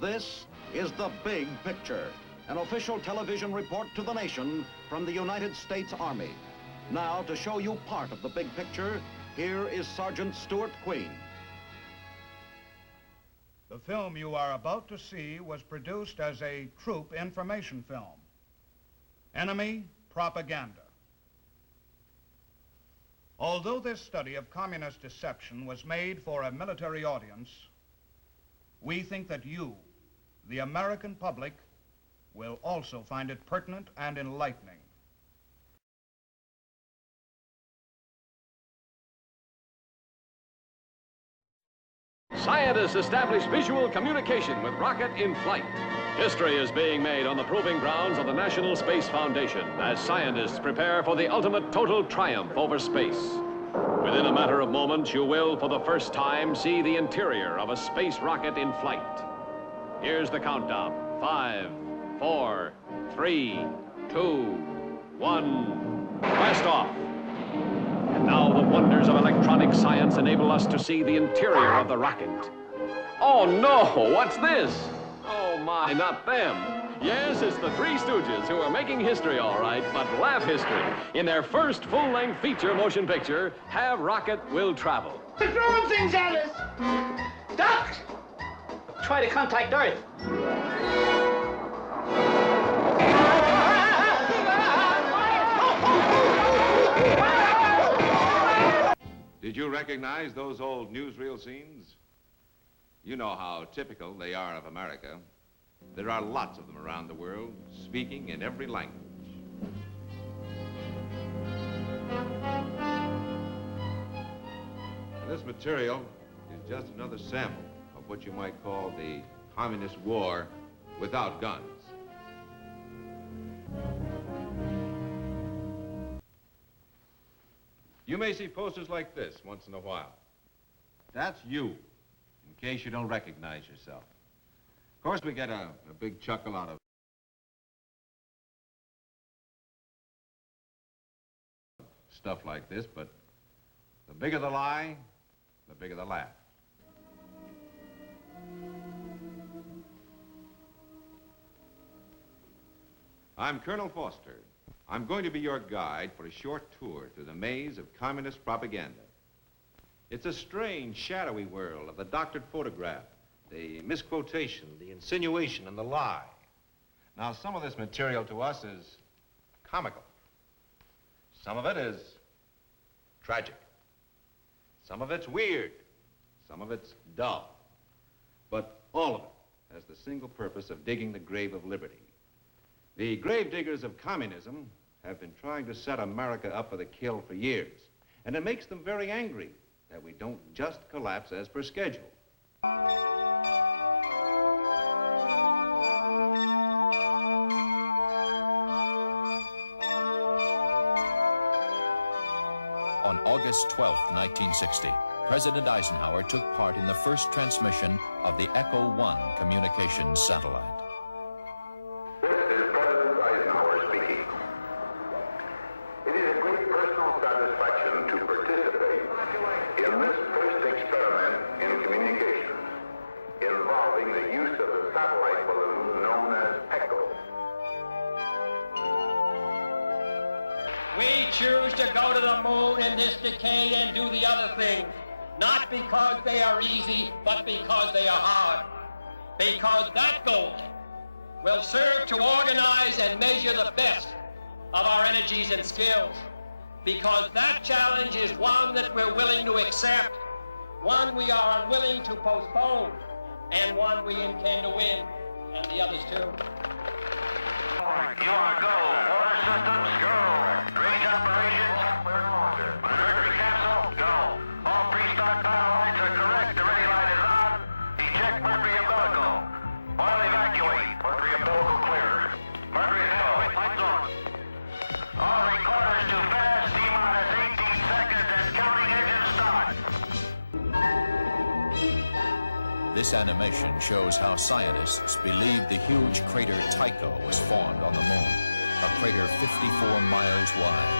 This is The Big Picture, an official television report to the nation from the United States Army. Now, to show you part of the big picture, here is Sergeant Stuart Queen. The film you are about to see was produced as a troop information film. Enemy propaganda. Although this study of communist deception was made for a military audience, we think that you, the American public, will also find it pertinent and enlightening. Scientists establish visual communication with rocket in flight. History is being made on the proving grounds of the National Space Foundation as scientists prepare for the ultimate total triumph over space. Within a matter of moments, you will, for the first time, see the interior of a space rocket in flight. Here's the countdown. 5, 4, 3, 2, 1, blast off. And now the wonders of electronic science enable us to see the interior of the rocket. Oh no, what's this? Oh my, not them. Yes, it's the Three Stooges who are making history all right, but laugh history. In their first full-length feature motion picture, Have Rocket Will Travel. What's wrong with things, Alice? Duck! Try to contact Earth. Did you recognize those old newsreel scenes? You know how typical they are of America. There are lots of them around the world, speaking in every language. And this material is just another sample of what you might call the communist war without guns. You may see posters like this once in a while. That's you, in case you don't recognize yourself. Of course, we get a big chuckle out of stuff like this, but the bigger the lie, the bigger the laugh. I'm Colonel Foster. I'm going to be your guide for a short tour through the maze of communist propaganda. It's a strange, shadowy world of the doctored photograph, the misquotation, the insinuation, and the lie. Now, some of this material to us is comical. Some of it is tragic. Some of it's weird. Some of it's dull. But all of it has the single purpose of digging the grave of liberty. The gravediggers of communism have been trying to set America up for the kill for years, and it makes them very angry that we don't just collapse as per schedule. On August 12, 1960, President Eisenhower took part in the first transmission of the Echo 1 communications satellite. We choose to go to the moon in this decade and do the other things, not because they are easy, but because they are hard. Because that goal will serve to organize and measure the best of our energies and skills. Because that challenge is one that we're willing to accept, one we are unwilling to postpone, and one we intend to win, and the others too. You are go. Order systems, go. Range operations, Mercury capsule, go. All pre-start power lights are correct. The ready light is on. Eject Mercury umbilical. Oil evacuate. Mercury umbilical clear. Mercury evacuate. Lights on. All recorders to fast. T-minus 18 seconds and counting engine start. This animation shows how scientists believe the huge crater Tycho was formed on the moon, a crater 54 miles wide.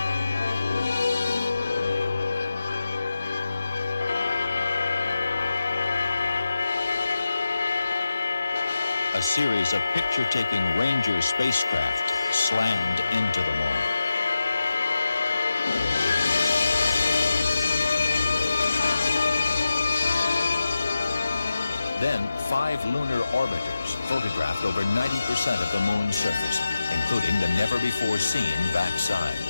a series of picture-taking Ranger spacecraft slammed into the moon. Then, 5 lunar orbiters photographed over 90% of the moon's surface, including the never-before-seen backside.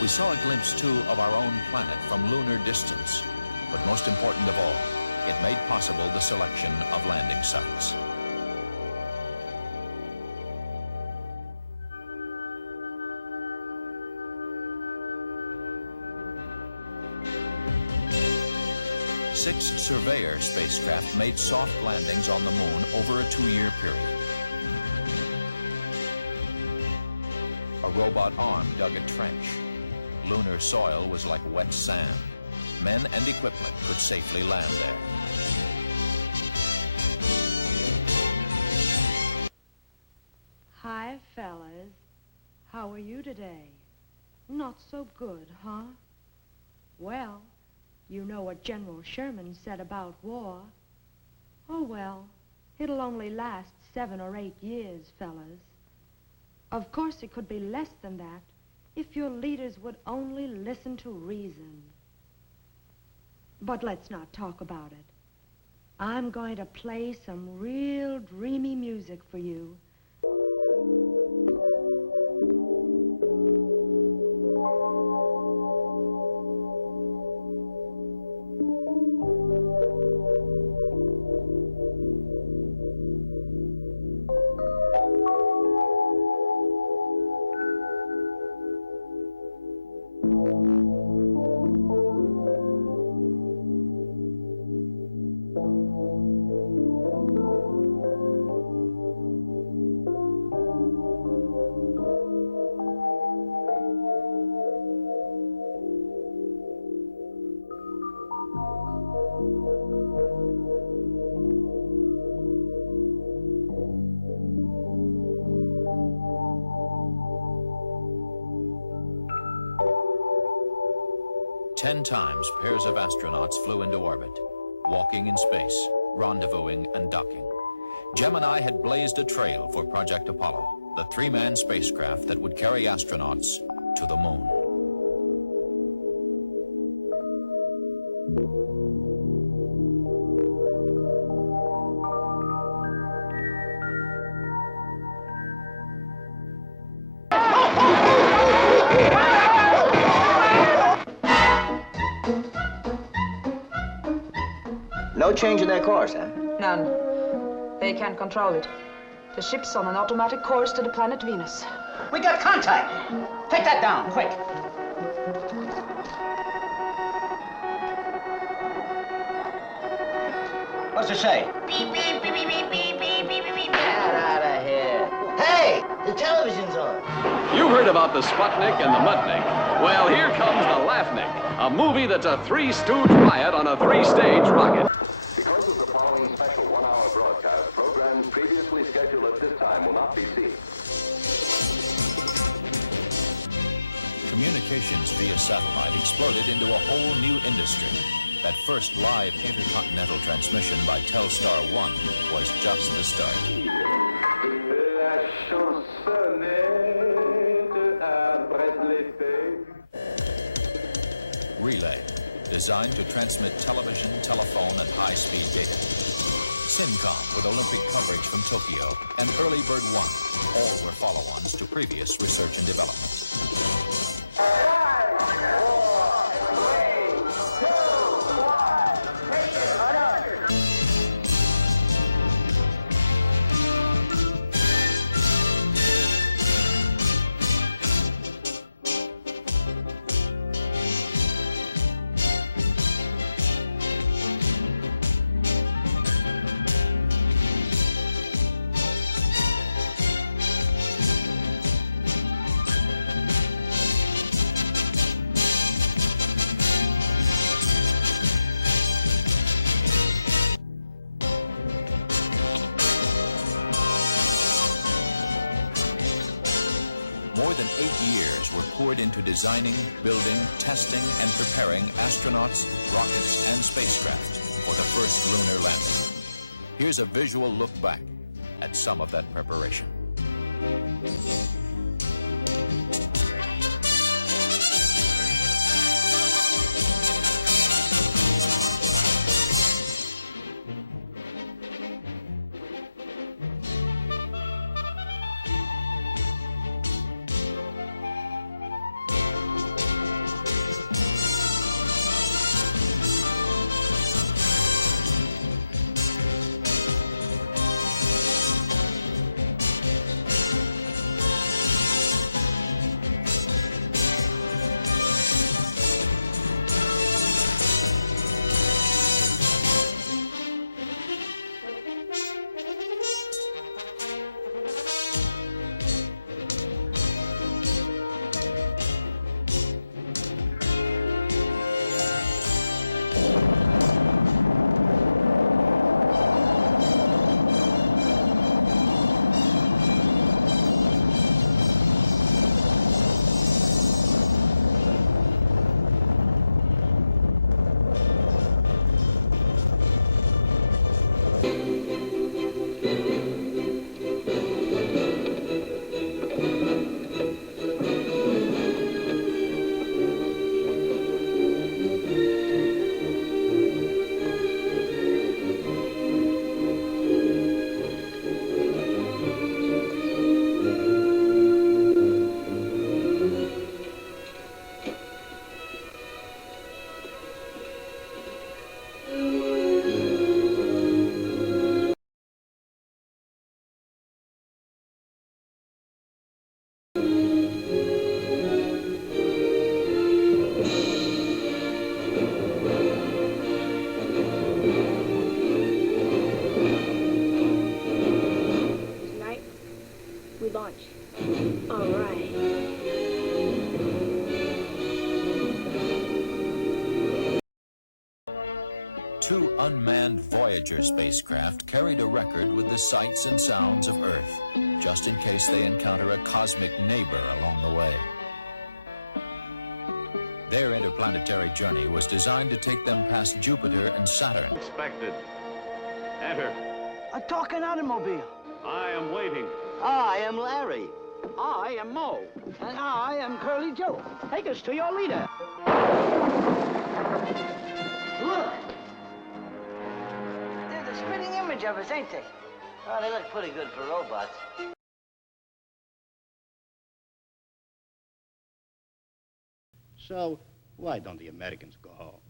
We saw a glimpse, too, of our own planet from lunar distance. But most important of all, it made possible the selection of landing sites. Six Surveyor spacecraft made soft landings on the moon over a 2-year period. A robot arm dug a trench. Lunar soil was like wet sand. Men and equipment could safely land there. Hi, fellas. How are you today? Not so good, huh? Well, you know what General Sherman said about war. Oh, well, it'll only last 7 or 8 years, fellas. Of course, it could be less than that if your leaders would only listen to reason. But let's not talk about it. I'm going to play some real dreamy music for you. Ten times, pairs of astronauts flew into orbit, walking in space, rendezvousing and docking. Gemini had blazed a trail for Project Apollo, the 3-man spacecraft that would carry astronauts to the moon. No change in their course, huh? None. They can't control it. The ship's on an automatic course to the planet Venus. We got contact. Take that down, quick. What's it say? Beep, beep, beep, beep, beep, beep, beep, beep, beep, beep. Get out of here. Hey, the television's on. You heard about the Sputnik and the Mudnik. Well, here comes the Laughnik, a movie that's a 3-stooge riot on a 3-stage rocket. Because of the following special 1-hour broadcast, programs previously scheduled at this time will not be seen. Communications via satellite exploded into a whole new industry. That first live intercontinental transmission by Telstar 1 was just the start. Relay, designed to transmit television, telephone, and high-speed data. Syncom, with Olympic coverage from Tokyo, and Early Bird 1, all were follow-ons to previous research and development. More than 8 years were poured into designing, building, testing, and preparing astronauts, rockets, and spacecraft for the first lunar landing. Here's a visual look back. at some of that preparation. Two unmanned Voyager spacecraft carried a record with the sights and sounds of Earth, just in case they encounter a cosmic neighbor along the way. Their interplanetary journey was designed to take them past Jupiter and Saturn. Expected. Enter. A talking automobile. I am waiting. I am Larry. I am Mo. And I am Curly Joe. Take us to your leader. Look! They're the spitting image of us, ain't they? Oh, they look pretty good for robots. So, why don't the Americans go home?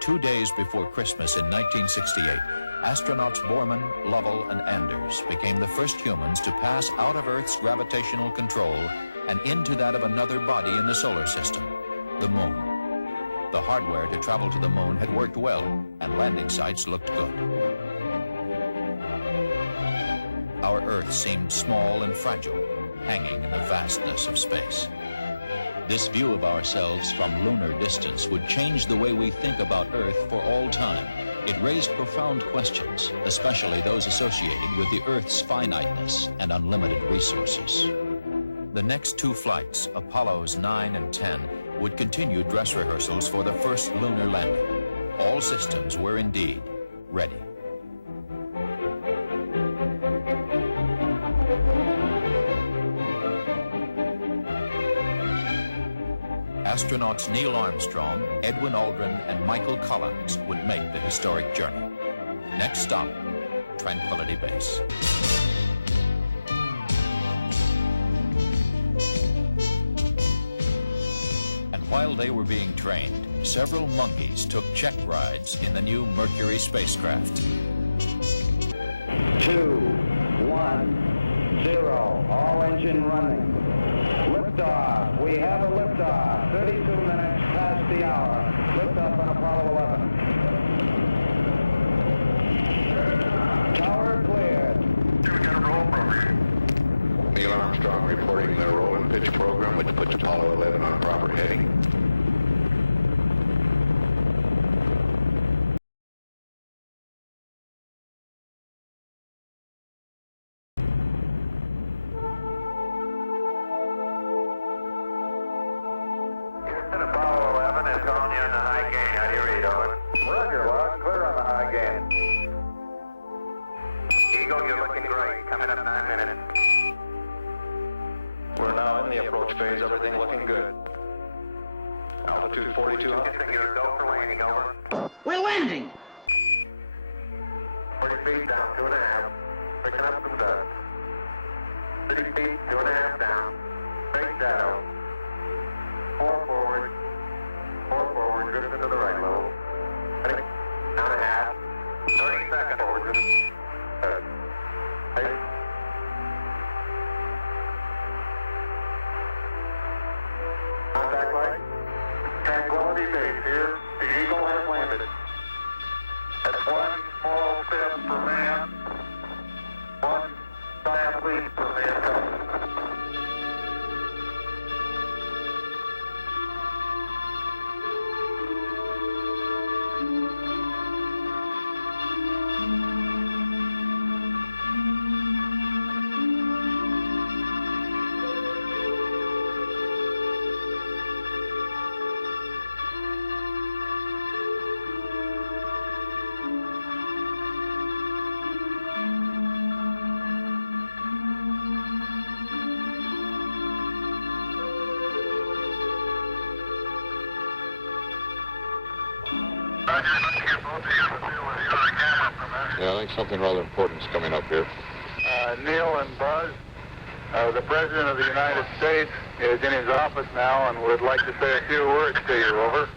2 days before Christmas in 1968, astronauts Borman, Lovell, and Anders became the first humans to pass out of Earth's gravitational control and into that of another body in the solar system, the Moon. The hardware to travel to the Moon had worked well, and landing sites looked good. Our Earth seemed small and fragile, hanging in the vastness of space. This view of ourselves from lunar distance would change the way we think about Earth for all time. It raised profound questions, especially those associated with the Earth's finiteness and unlimited resources. The next two flights, Apollos 9 and 10, would continue dress rehearsals for the first lunar landing. All systems were indeed ready. Astronauts Neil Armstrong, Edwin Aldrin, and Michael Collins would make the historic journey. Next stop, Tranquility Base. And while they were being trained, several monkeys took check rides in the new Mercury spacecraft. 2, 1, 0, all engine running. Liftoff, we have a liftoff. 32 minutes past the hour. Liftoff on Apollo 11. Tower cleared. Neil Armstrong reporting the roll and pitch program, which puts Apollo 11 on proper heading. Altitude 42. I'm getting your go for landing, over. We're landing! 40 feet down, 2.5. Picking up some dust. 30 feet, 2.5 down. Big shadow. 4 forward. 4 forward, drifting to the right level. Ready? Down a half. 30 seconds forward, just. Hey. Contact light. Tranquility Base here. The Eagle has landed. That's 1 small step for man. 1 giant leap for mankind. Yeah, I think something rather important is coming up here. Neil and Buzz, the President of the United States is in his office now and would like to say a few words to you, over.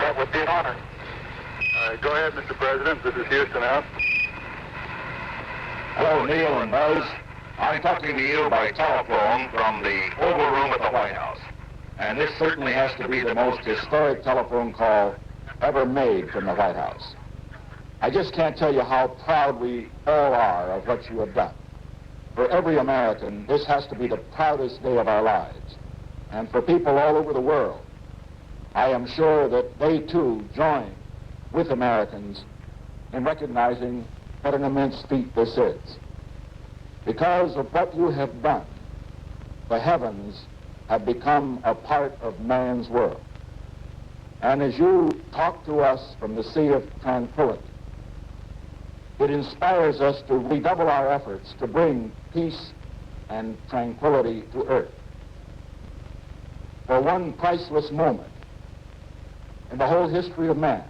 That would be an honor. Go ahead, Mr. President. This is Houston out. Hello, Neil and Buzz. I'm talking to you by telephone from the Oval Room at the White House. And this certainly has to be the most historic telephone call ever made from the White House. I just can't tell you how proud we all are of what you have done. For every American, this has to be the proudest day of our lives. And for people all over the world, I am sure that they too join with Americans in recognizing what an immense feat this is. Because of what you have done, the heavens have become a part of man's world. And as you talk to us from the sea of tranquility, it inspires us to redouble our efforts to bring peace and tranquility to Earth. For one priceless moment in the whole history of man,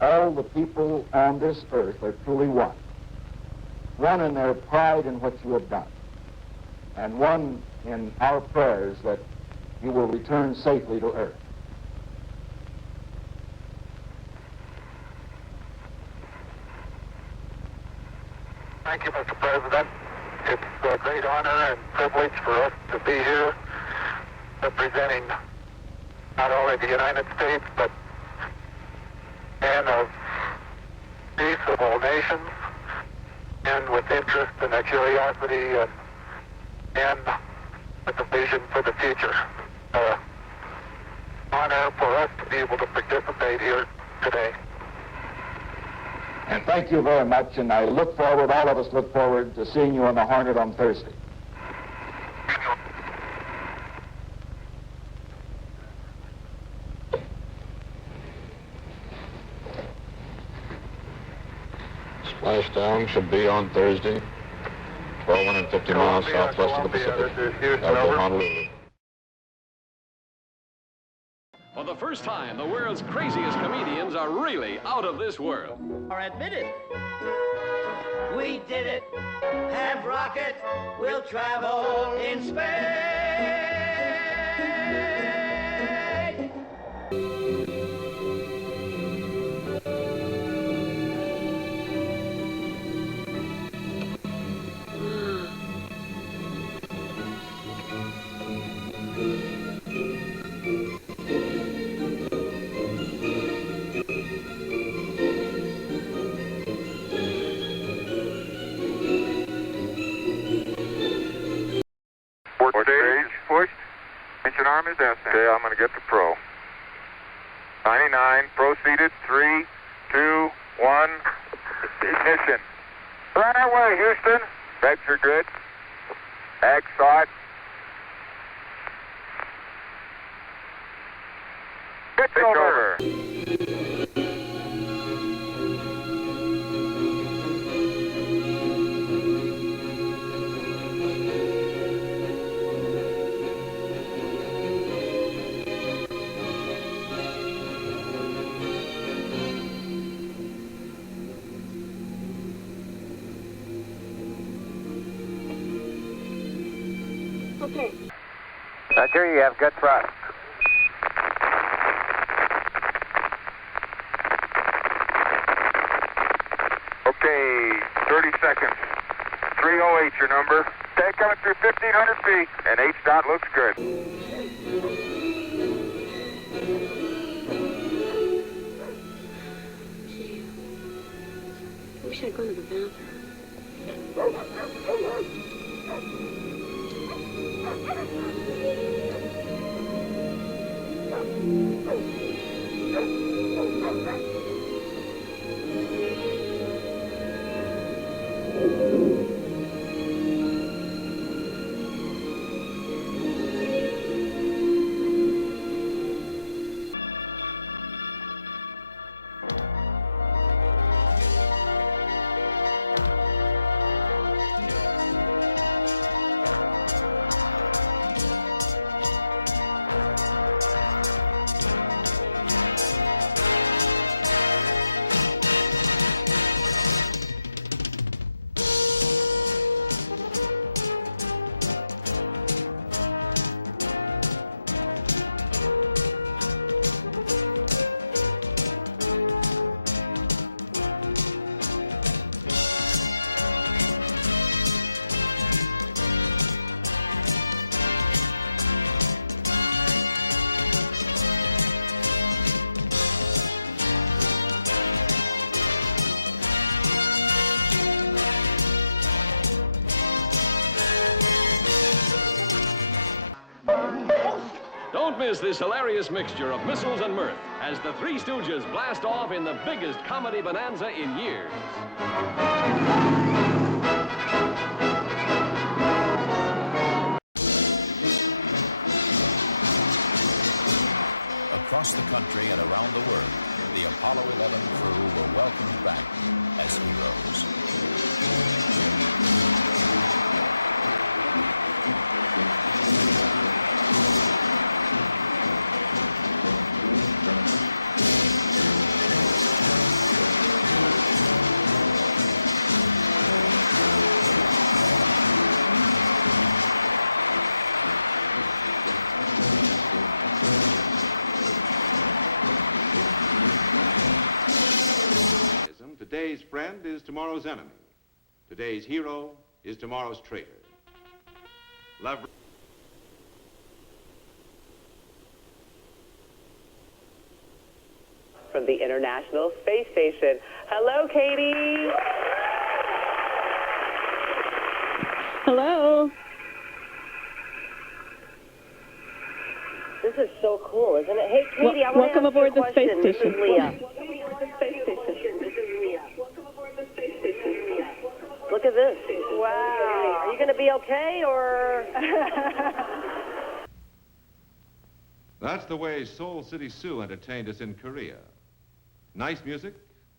all the people on this earth are truly one. One in their pride in what you have done, and one in our prayers that you will return safely to Earth. Thank you, Mr. President. It's a great honor and privilege for us to be here representing not only the United States, but men of peace of all nations, and with interest and a curiosity and with a vision for the future. Honor for us to be able to participate here today. And thank you very much, and I look forward, all of us look forward to seeing you on the Hornet on Thursday. Splashdown should be on Thursday, 1,250 miles southwest of the Pacific, out of Honolulu. For the first time, the world's craziest comedians are really out of this world. Or admit it. We did it. Have rocket. We'll travel in space. Stage pushed. Engine arm is S. Okay, I'm going to get the pro. 99, proceeded. 3, 2, 1. Ignition. Right away, Houston. Vector grid. Axot. Pitch over. Okay. Roger, you have good thrust. Okay, 30 seconds. 308 your number. Stay coming through 1,500 feet, and H-dot looks good. I wish I'd gone to the bathroom. Don't miss this hilarious mixture of missiles and mirth as the Three Stooges blast off in the biggest comedy bonanza in years. Across the country and around the world, the Apollo 11 crew were welcomed back as heroes. Today's friend is tomorrow's enemy. Today's hero is tomorrow's traitor. Love. From the International Space Station. Hello, Katie. Hello. This is so cool, isn't it? Hey, Katie, I want to ask you a aboard the question. space This station. is Leah. Look at this. Wow. Are you going to be okay, or? That's the way Soul City Sue entertained us in Korea. Nice music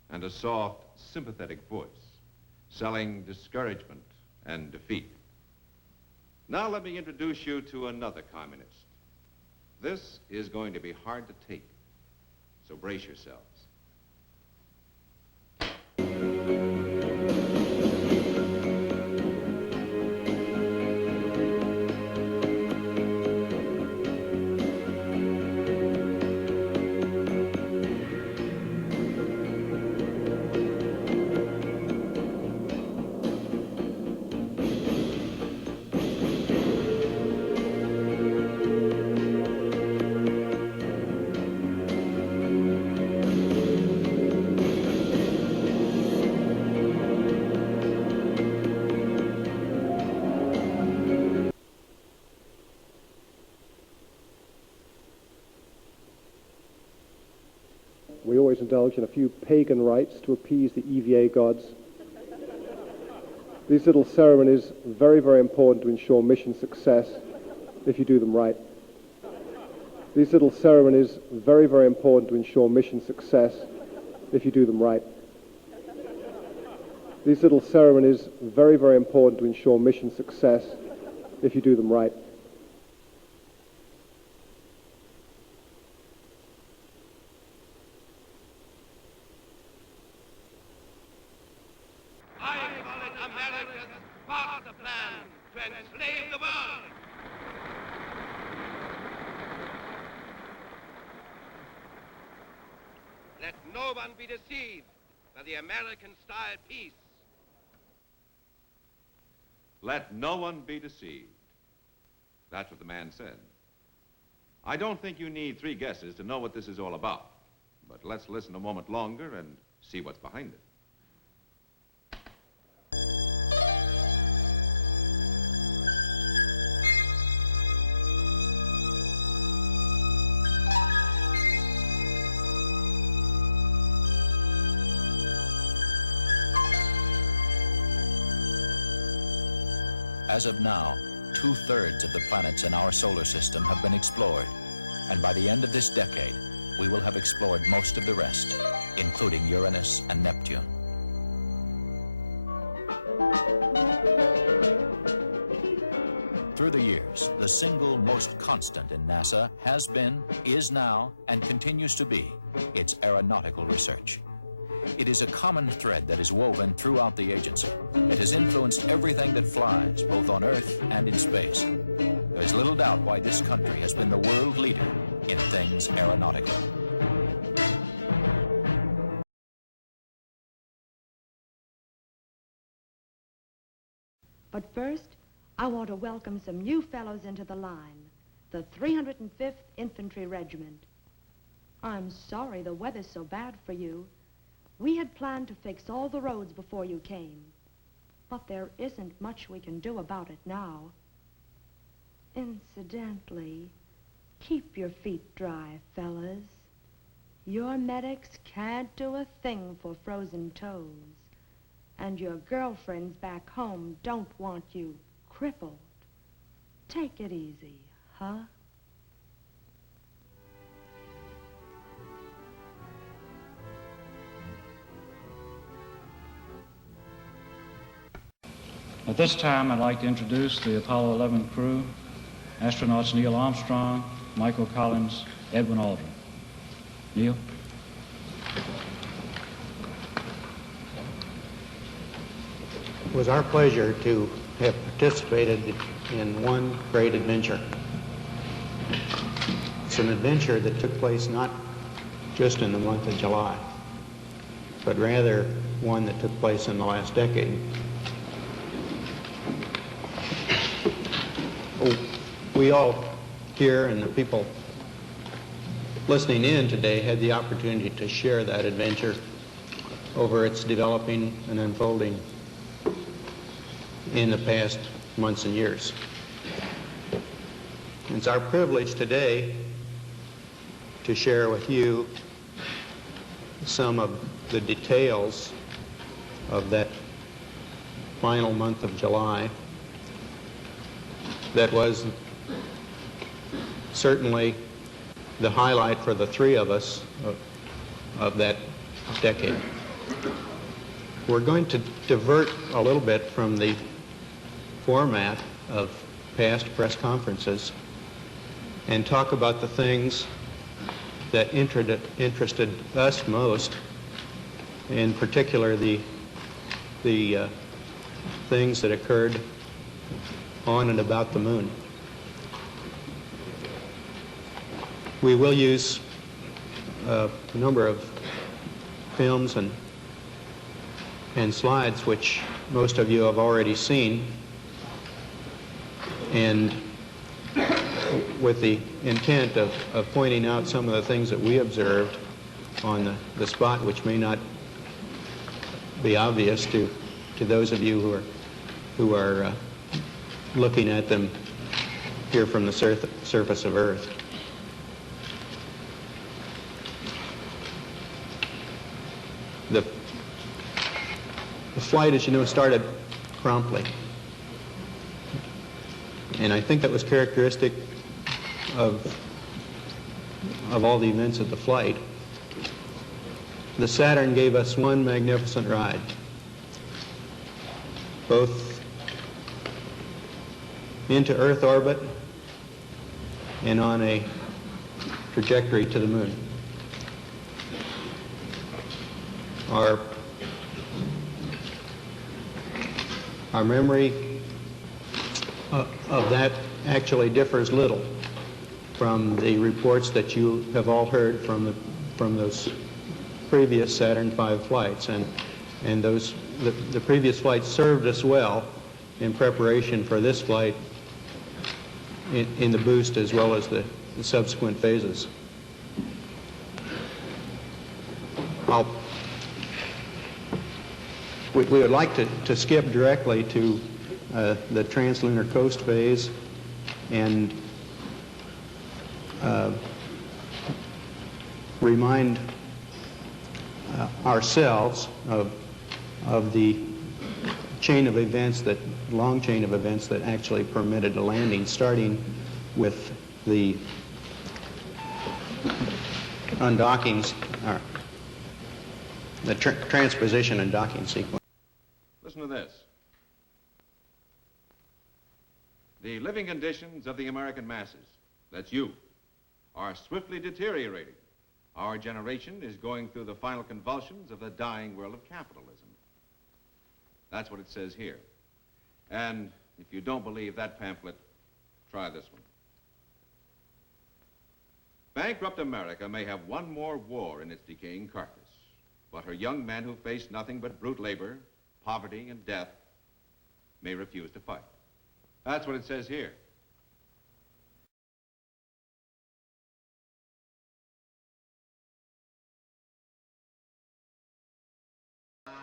and a soft, sympathetic voice, selling discouragement and defeat. Now let me introduce you to another communist. This is going to be hard to take, so brace yourselves. We always indulge in a few pagan rites to appease the EVA gods. These little ceremonies are very, very important to ensure mission success if you do them right. These little ceremonies are very, very important to ensure mission success if you do them right. These little ceremonies are very, very important to ensure mission success if you do them right. I call it America's master plan to enslave the world. no one be deceived by the American-style peace. Let no one be deceived. That's what the man said. I don't think you need 3 guesses to know what this is all about. But let's listen a moment longer and see what's behind it. As of now, 2/3 of the planets in our solar system have been explored, and by the end of this decade, we will have explored most of the rest, including Uranus and Neptune. Through the years, the single most constant in NASA has been, is now, and continues to be its aeronautical research. It is a common thread that is woven throughout the agency. It has influenced everything that flies, both on Earth and in space. There is little doubt why this country has been the world leader in things aeronautical. But first, I want to welcome some new fellows into the line, the 305th Infantry Regiment. I'm sorry the weather's so bad for you. We had planned to fix all the roads before you came, but there isn't much we can do about it now. Incidentally, keep your feet dry, fellas. Your medics can't do a thing for frozen toes, and your girlfriends back home don't want you crippled. Take it easy, huh? At this time, I'd like to introduce the Apollo 11 crew, astronauts Neil Armstrong, Michael Collins, Edwin Aldrin. Neil? It was our pleasure to have participated in one great adventure. It's an adventure that took place not just in the month of July, but rather one that took place in the last decade. We all here and the people listening in today had the opportunity to share that adventure over its developing and unfolding in the past months and years. It's our privilege today to share with you some of the details of that final month of July that was certainly the highlight for the 3 of us of that decade. We're going to divert a little bit from the format of past press conferences and talk about the things that interested us most, in particular the things that occurred on and about the moon. We will use a number of films and slides which most of you have already seen, and with the intent of pointing out some of the things that we observed on the spot which may not be obvious to those of you who are looking at them here from the surface of Earth. The flight, as you know, started promptly. And I think that was characteristic of all the events of the flight. The Saturn gave us one magnificent ride, both into Earth orbit and on a trajectory to the moon. Our memory of that actually differs little from the reports that you have all heard from those previous Saturn V flights, and the previous flights served us well in preparation for this flight in the boost as well as the subsequent phases. We would like to skip directly to the translunar coast phase and remind ourselves of the long chain of events that actually permitted a landing, starting with the undockings, the transposition and docking sequence. Listen to this. The living conditions of the American masses, that's you, are swiftly deteriorating. Our generation is going through the final convulsions of the dying world of capitalism. That's what it says here. And if you don't believe that pamphlet, try this one. Bankrupt America may have one more war in its decaying carcass, but her young men who face nothing but brute labor, poverty, and death may refuse to fight. That's what it says here.